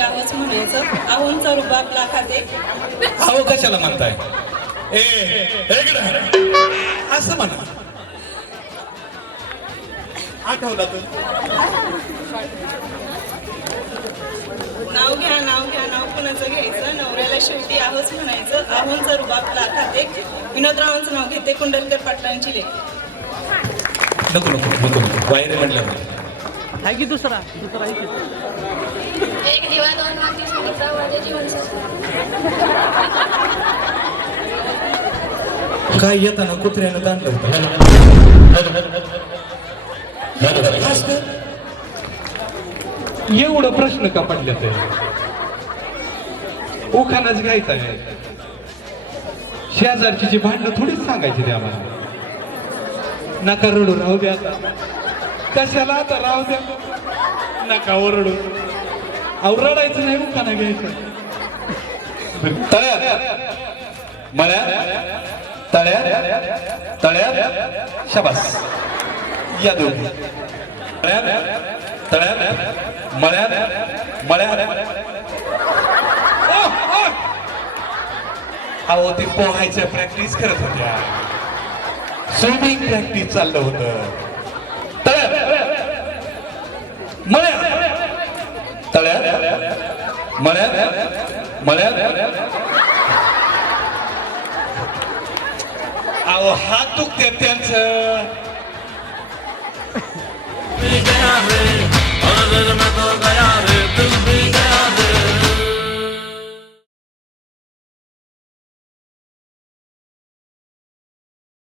आहोच म्हणायचं. आहोंचा रुबाब एक अहो कशाला म्हणताय? ए असं म्हणा. आठवला तू? नाव घ्या नाव घ्या नाव कुणाचं घ्यायचं? शेवटी आहोच म्हणायचं आहोंचा रुबाब लाखात एक विनोदरावांचं नाव घेते कुंडलकर पाटलांची लेख. नको नको नको नको. वायरे म्हणलं नाही. आहे की दुसरा? दुसरा आहे की? एक दिवा दोन माझे जीवन काय येताना कुत्र्यानं ताणलं होतं? एवढं प्रश्न का पडले ओखानाच घ्यायचा आहे. शेजारची जी भांडणं थोडीच सांगायची ते आम्हाला नका रडू राहू द्या कशाला आता राहू द्या? नका ओरडू. अहो रडायचं नाही उखाना घ्यायचं. तळ्यात. मळ्यात. तळ्यात. तळ्यात. शबास. या दोन तळ्यात तळ्यात. मळ्यात. मळ्यात. अहो ते पोहायच्या प्रॅक्टिस करत होत्या. स्विमिंग प्रॅक्टिस चाललं होतं. तळ्यात. मळ्यात. तळ्यात. मळ्यात. मळ्यात. अहो हात दुखते त्यांचं.